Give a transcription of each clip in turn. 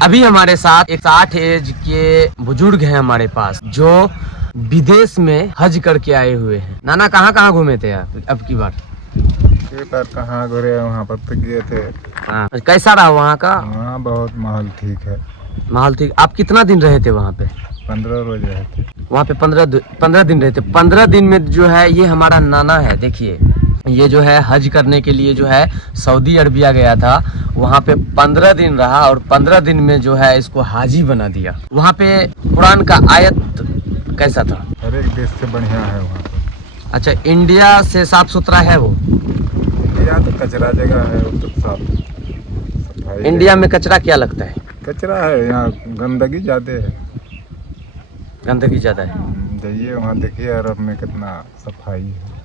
अभी हमारे साथ एक 60 एज के बुजुर्ग हैं हमारे पास, जो विदेश में हज करके आए हुए हैं। नाना कहाँ कहाँ घूमे थे आप अब की बार? कहाँ घूरे, वहाँ पर तो गए थे। हाँ, कैसा रहा वहाँ का? वहाँ बहुत माहौल ठीक है। माहौल ठीक। आप कितना दिन रहे थे वहाँ पे? 15 रोज रहे थे वहाँ पे 15 दिन रहे थे। 15 दिन में जो है ये हमारा नाना है, देखिए ये जो है हज करने के लिए जो है सऊदी अरबिया गया था। वहाँ पे 15 दिन रहा और 15 दिन में जो है इसको हाजी बना दिया। वहाँ पे कुरान का आयत कैसा था? हर एक देश से बढ़िया है वहाँ पर। अच्छा, इंडिया से साफ सुथरा है वो? इंडिया तो कचरा जगह है, वो तो साफ सफाई इंडिया है। में कचरा क्या लगता है? कचरा है, यहाँ गंदगी ज्यादा है। गंदगी ज़्यादा है। जाइए वहाँ देखिए, अरब में कितना सफाई है।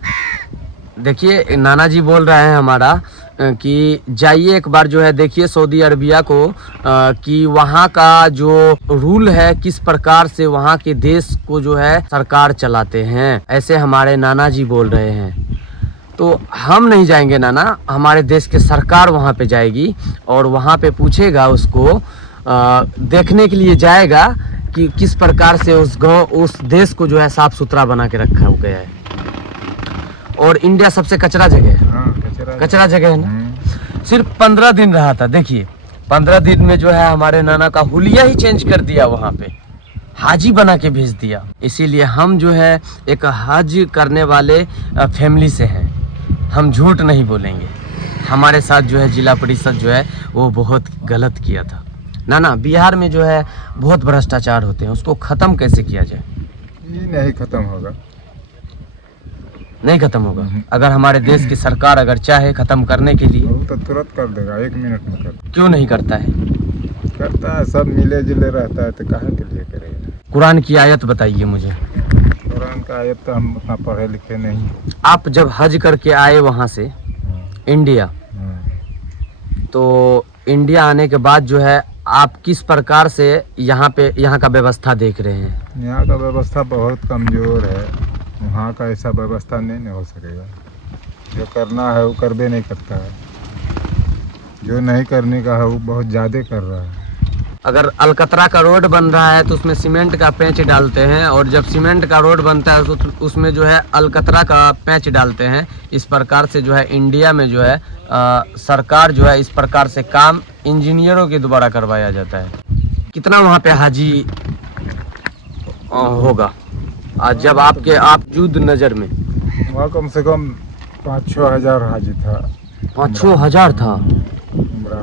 देखिए नाना जी बोल रहे हैं हमारा कि जाइए एक बार जो है देखिए सऊदी अरबिया को, कि वहाँ का जो रूल है किस प्रकार से वहाँ के देश को जो है सरकार चलाते हैं। ऐसे हमारे नाना जी बोल रहे हैं। तो हम नहीं जाएंगे नाना, हमारे देश के सरकार वहाँ पे जाएगी और वहाँ पे पूछेगा उसको, देखने के लिए जाएगा कि किस प्रकार से उस गाँव उस देश को जो है साफ सुथरा बना के रखा गया है। और इंडिया सबसे कचरा जगह है। हाँ, कचरा जगह है ना। सिर्फ 15 दिन रहा था। देखिए 15 दिन में जो है हमारे नाना का हुलिया ही चेंज कर दिया, वहाँ पे हाजी बना के भेज दिया। इसीलिए हम जो है एक हज करने वाले फैमिली से हैं, हम झूठ नहीं बोलेंगे। हमारे साथ जो है जिला परिषद जो है वो बहुत गलत किया था। नाना, बिहार में जो है बहुत भ्रष्टाचार होते हैं, उसको ख़त्म कैसे किया जाए? ये नहीं खत्म होगा। नहीं खत्म होगा। अगर हमारे देश की सरकार अगर चाहे खत्म करने के लिए, वो तो तुरंत कर देगा, 1 मिनट में कर क्यों नहीं करता है? करता है। सब मिले जुले रहता है तो काहे के लिए करेगा। कुरान की आयत बताइए मुझे। कुरान का आयत तो हम उतना पढ़े लिखे नहीं। आप जब हज करके आए वहाँ से इंडिया, तो इंडिया आने के बाद जो है आप किस प्रकार से यहाँ का व्यवस्था देख रहे हैं? यहाँ का व्यवस्था बहुत कमज़ोर है। वहाँ का ऐसा व्यवस्था नहीं हो सकेगा। जो करना है वो करबे नहीं करता है, जो नहीं करने का है वो बहुत ज़्यादा कर रहा है। अगर अलकतरा का रोड बन रहा है तो उसमें सीमेंट का पैंच डालते हैं, और जब सीमेंट का रोड बनता है तो उसमें जो है अलकतरा का पैंच डालते हैं। इस प्रकार से जो है इंडिया में जो है सरकार जो है इस प्रकार से काम इंजीनियरों के द्वारा करवाया जाता है। कितना वहाँ पे हाजी होगा आज जब आप जुद नज़र में? वहाँ कम से कम 5-6 हज़ार हाजी था। 5-6 हज़ार था। उम्रा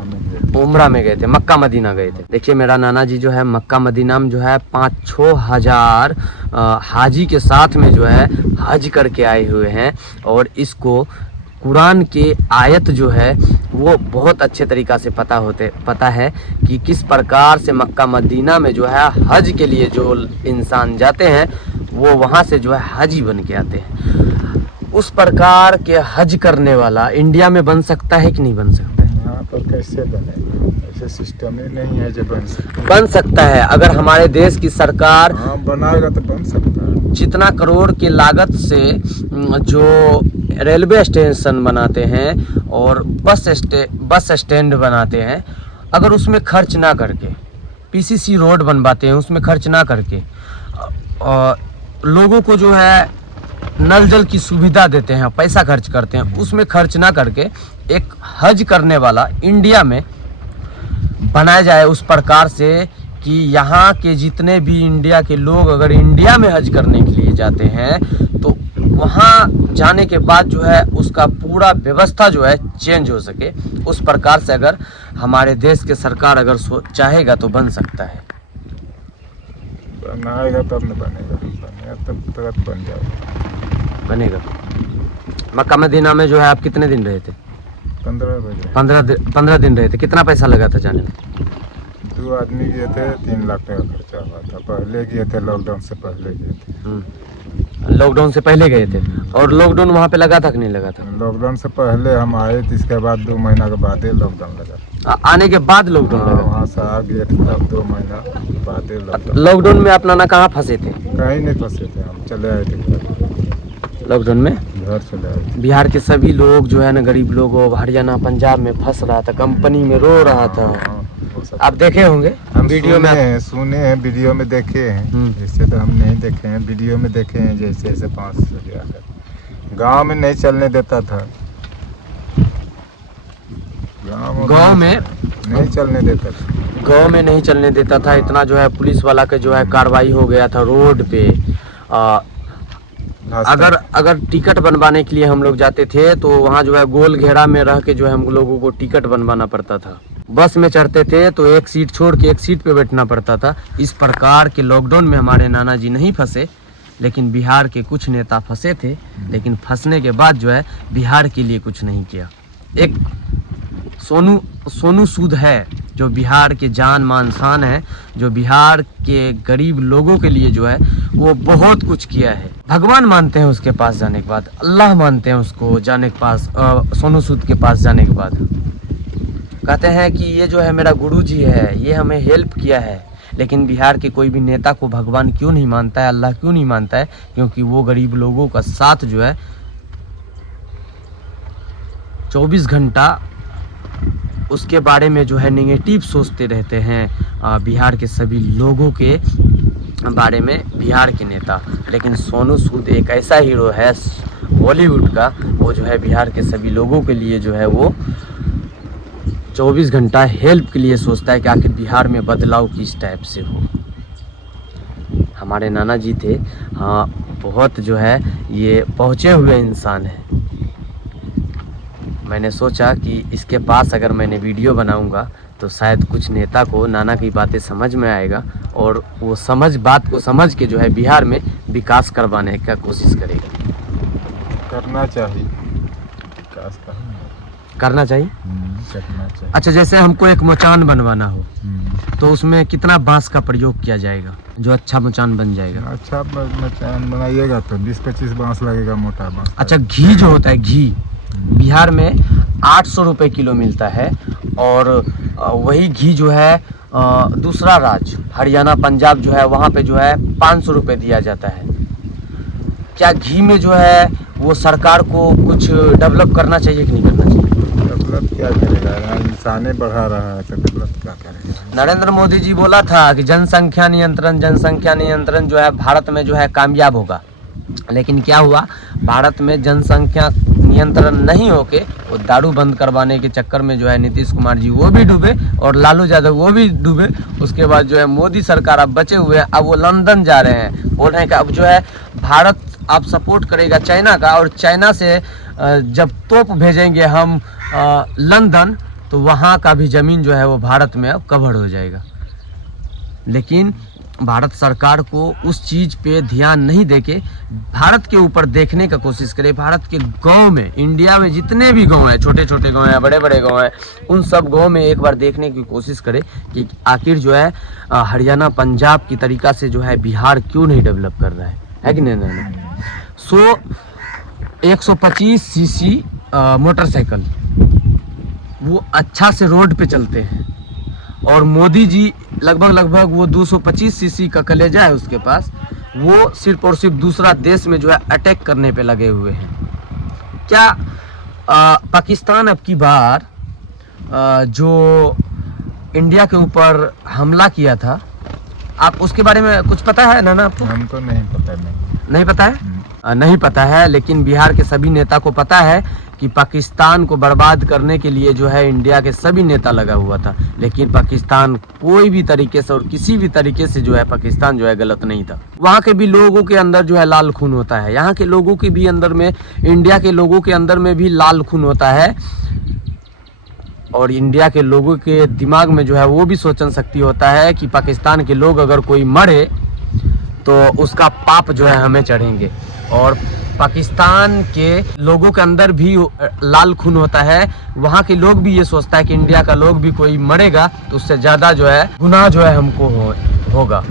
उम्रा में गए में गए थे, मक्का मदीना गए थे। देखिए मेरा नाना जी जो है मक्का मदीना में जो है 5-6 हज़ार हाजी के साथ में जो है हज करके आए हुए हैं। और इसको कुरान के आयत जो है वो बहुत अच्छे तरीक़ा से पता है कि किस प्रकार से मक्का मदीना में जो है हज के लिए जो इंसान जाते हैं वो वहाँ से जो है हाजी बन के आते हैं। उस प्रकार के हज करने वाला इंडिया में बन सकता है कि नहीं बन सकता है? यहाँ पर कैसे बनेगा? ऐसे सिस्टम ही नहीं है जो बन सकता। बन सकता है अगर हमारे देश की सरकार बनाएगा तो बन सकता है। जितना करोड़ की लागत से जो रेलवे स्टेशन बनाते हैं और बस स्टैंड बनाते हैं, अगर उसमें खर्च ना करके पीसीसी रोड बनवाते हैं, उसमें खर्च ना करके लोगों को जो है नल जल की सुविधा देते हैं, पैसा खर्च करते हैं, उसमें खर्च ना करके एक हज करने वाला इंडिया में बनाया जाए उस प्रकार से कि यहाँ के जितने भी इंडिया के लोग अगर इंडिया में हज करने के लिए जाते हैं तो वहाँ जाने के बाद जो है उसका पूरा व्यवस्था जो है चेंज हो सके। उस प्रकार से अगर हमारे देश के सरकार अगर चाहेगा तो बन सकता है। बनाएगा तब न बनेगा तब तुरंत बन जाएगा। बनेगा। मक्का मदीना में जो है आप कितने दिन रहे थे? 15 दिन रहे थे। कितना पैसा लगा था जाने में? 2 आदमी गए थे, 3 लाख का खर्चा हुआ था। पहले गए थे, लॉकडाउन से पहले गए थे। लॉकडाउन से पहले गए थे। और लॉकडाउन वहाँ पे लगा था कि नहीं लगा था? लॉकडाउन से पहले हम आए थे, इसके बाद 2 महीना के बाद लॉकडाउन लगा। आने के बाद लॉकडाउन लगा? वहाँ से आ गए थे तब 2 महीना बाद लॉकडाउन। लॉकडाउन में आप नाना कहाँ फंसे थे? कहीं नहीं फंसे थे, हम चले आए थे लॉकडाउन में। घर चले आए थे। बिहार के सभी लोग जो है ना, गरीब लोग हरियाणा पंजाब में फंस रहा था, कंपनी में रो रहा था। हो सकता आप देखे होंगे हम वीडियो में। सुने हैं, वीडियो में देखे हैं। इससे तो हम नहीं देखे हैं, वीडियो में देखे हैं जैसे ऐसे 500 गया है। गाँव में नहीं चलने देता था, गाँव में नहीं चलने देता था। गाँव में नहीं चलने देता था। इतना जो है पुलिस वाला का जो है कार्रवाई हो गया था रोड पे। अगर टिकट बनवाने के लिए हम लोग जाते थे तो वहाँ जो है गोल घेरा में रह के जो है हम लोगों को टिकट बनवाना पड़ता था। बस में चढ़ते थे तो एक सीट छोड़ के एक सीट पे बैठना पड़ता था। इस प्रकार के लॉकडाउन में हमारे नाना जी नहीं फंसे, लेकिन बिहार के कुछ नेता फंसे थे। लेकिन फंसने के बाद जो है बिहार के लिए कुछ नहीं किया। एक सोनू सूद है जो बिहार के जान मान शान है, जो बिहार के गरीब लोगों के लिए जो है वो बहुत कुछ किया है। भगवान मानते हैं उसके पास जाने के बाद, अल्लाह मानते हैं उसको जाने के पास, सोनू सूद के पास जाने के बाद। कहते हैं कि ये जो है मेरा गुरुजी है, ये हमें हेल्प किया है। लेकिन बिहार के कोई भी नेता को भगवान क्यों नहीं मानता है, अल्लाह क्यों नहीं मानता है? क्योंकि वो गरीब लोगों का साथ जो है 24 घंटा उसके बारे में जो है नेगेटिव सोचते रहते हैं बिहार के सभी लोगों के बारे में, बिहार के नेता। लेकिन सोनू सूद एक ऐसा हीरो है बॉलीवुड का, वो जो है बिहार के सभी लोगों के लिए जो है वो 24 घंटा हेल्प के लिए सोचता है कि आखिर बिहार में बदलाव किस टाइप से हो। हमारे नाना जी थे, हाँ, बहुत जो है ये पहुँचे हुए इंसान है। मैंने सोचा कि इसके पास अगर मैंने वीडियो बनाऊंगा तो शायद कुछ नेता को नाना की बातें समझ में आएगा और वो बात को समझ के जो है बिहार में विकास करवाने का कोशिश करेगा। करना चाहिए, विकास करना चाहिए। करना चाहिए। अच्छा, जैसे हमको एक मचान बनवाना हो तो उसमें कितना बांस का प्रयोग किया जाएगा जो अच्छा मचान बन जाएगा? अच्छा मचान बनाइएगा तो 20-25 बांस लगेगा, मोटा बांस। अच्छा, घी जो होता है, घी बिहार में 800 रुपये किलो मिलता है। और वही घी जो है दूसरा राज्य हरियाणा, पंजाब जो है वहाँ पे जो है 500 रुपये दिया जाता है। क्या घी में जो है वो सरकार को कुछ डेवलप करना चाहिए कि नहीं करना चाहिए? डेवलप क्या करेगा, इंसाने बढ़ा रहा है तो डेवलप क्या करेगा? नरेंद्र मोदी जी बोला था कि जनसंख्या नियंत्रण जो है भारत में जो है कामयाब होगा। लेकिन क्या हुआ, भारत में जनसंख्या नियंत्रण नहीं होके वो दारू बंद करवाने के चक्कर में जो है नीतीश कुमार जी वो भी डूबे और लालू यादव वो भी डूबे। उसके बाद जो है मोदी सरकार अब बचे हुए हैं, अब वो लंदन जा रहे हैं, बोल रहे हैं कि अब जो है भारत आप सपोर्ट करेगा चाइना का, और चाइना से जब तोप भेजेंगे हम लंदन तो वहाँ का भी ज़मीन जो है वो भारत में अब कवर हो जाएगा। लेकिन भारत सरकार को उस चीज़ पे ध्यान नहीं देके भारत के ऊपर देखने का कोशिश करे। भारत के गांव में, इंडिया में जितने भी गांव हैं, छोटे छोटे गांव हैं, बड़े बड़े गांव हैं, उन सब गांव में एक बार देखने की कोशिश करे कि आखिर जो है हरियाणा, पंजाब की तरीका से जो है बिहार क्यों नहीं डेवलप कर रहा है कि नहीं? 125 सीसी मोटरसाइकिल वो अच्छा से रोड पे चलते हैं, और मोदी जी लगभग वो 225 सीसी का कलेजा है उसके पास, वो सिर्फ और सिर्फ दूसरा देश में जो है अटैक करने पे लगे हुए हैं। क्या पाकिस्तान अब की बार जो इंडिया के ऊपर हमला किया था, आप उसके बारे में कुछ पता है ना आपको? हमको नहीं पता। नहीं पता है? नहीं पता है, लेकिन बिहार के सभी नेता को पता है कि पाकिस्तान को बर्बाद करने के लिए जो है इंडिया के सभी नेता लगा हुआ था। लेकिन पाकिस्तान कोई भी तरीके से और किसी भी तरीके से जो है पाकिस्तान जो है गलत नहीं था। वहाँ के भी लोगों के अंदर जो है लाल खून होता है, यहाँ के लोगों के भी अंदर में, इंडिया के लोगों के अंदर में भी लाल खून होता है। और इंडिया के लोगों के दिमाग में जो है वो भी सोचन शक्ति होता है कि पाकिस्तान के लोग अगर कोई मरे तो उसका पाप जो है हमें चढ़ेंगे। और पाकिस्तान के लोगों के अंदर भी लाल खून होता है, वहाँ के लोग भी ये सोचता है कि इंडिया का लोग भी कोई मरेगा तो उससे ज़्यादा जो है गुनाह जो है हमको होगा।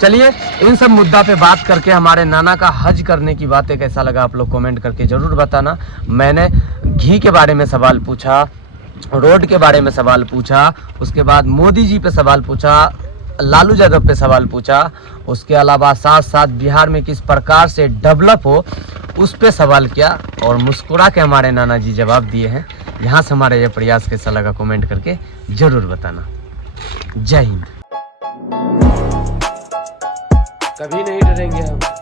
चलिए, इन सब मुद्दा पे बात करके हमारे नाना का हज करने की बातें कैसा लगा आप लोग कमेंट करके ज़रूर बताना। मैंने घी के बारे में सवाल पूछा, रोड के बारे में सवाल पूछा, उसके बाद मोदी जी पे सवाल पूछा, लालू यादव पे सवाल पूछा, उसके अलावा साथ साथ बिहार में किस प्रकार से डेवलप हो उस पे सवाल किया, और मुस्कुरा के हमारे नाना जी जवाब दिए हैं। यहाँ से हमारा ये प्रयास कैसा लगा कमेंट करके ज़रूर बताना। जय हिंद। कभी नहीं डरेंगे हम।